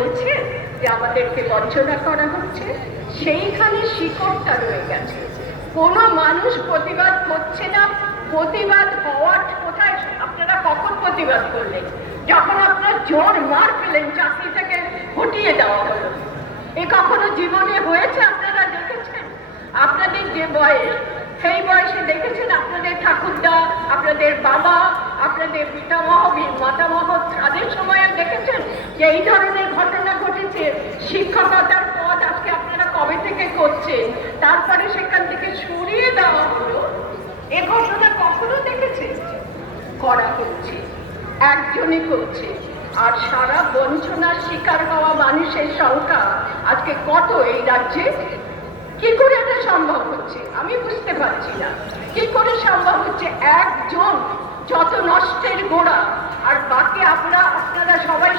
বলছে যে আমাদেরকে বঞ্চনা করা হচ্ছে। সেইখানে শিকড়টা রয়ে গেছে। কোনো মানুষ প্রতিবাদ করছে না। প্রতিবাদ হওয়ার কোথায় আপনারা কখন প্রতিবাদ করলেন? যখন আপনারা জোর মার পেলেন চাকরি থেকে হটিয়ে দেওয়া হলো। এ কখনো জীবনে হয়েছে? আপনারা দেখেছেন? আপনাদের যে বয়স, সেই বয়সে দেখেছেন আপনাদের ঠাকুরদা, আপনাদের বাবা, আপনাদের পিতামহ মাতামহ, তাদের সময় দেখেছেন যে এই ধরনের শিক্ষকতার পদ আজকে আপনারা কবে থেকে করছেন? তারপরে সেখান থেকে সরিয়ে দেওয়া হলো। এ ঘটনা কখনো দেখেছেন? করা হচ্ছে, একজনই করছে। আর সারা বঞ্চনার শিকার হওয়া মানুষের সংখ্যা আজকে কত এই রাজ্যে? কি করে এটা সম্ভব হচ্ছে? আমি বুঝতে পারছি না। কি করে সম্ভব হচ্ছে একজন যত নষ্টের গোড়া? আর বাকি আপনারা আপনারা সবাই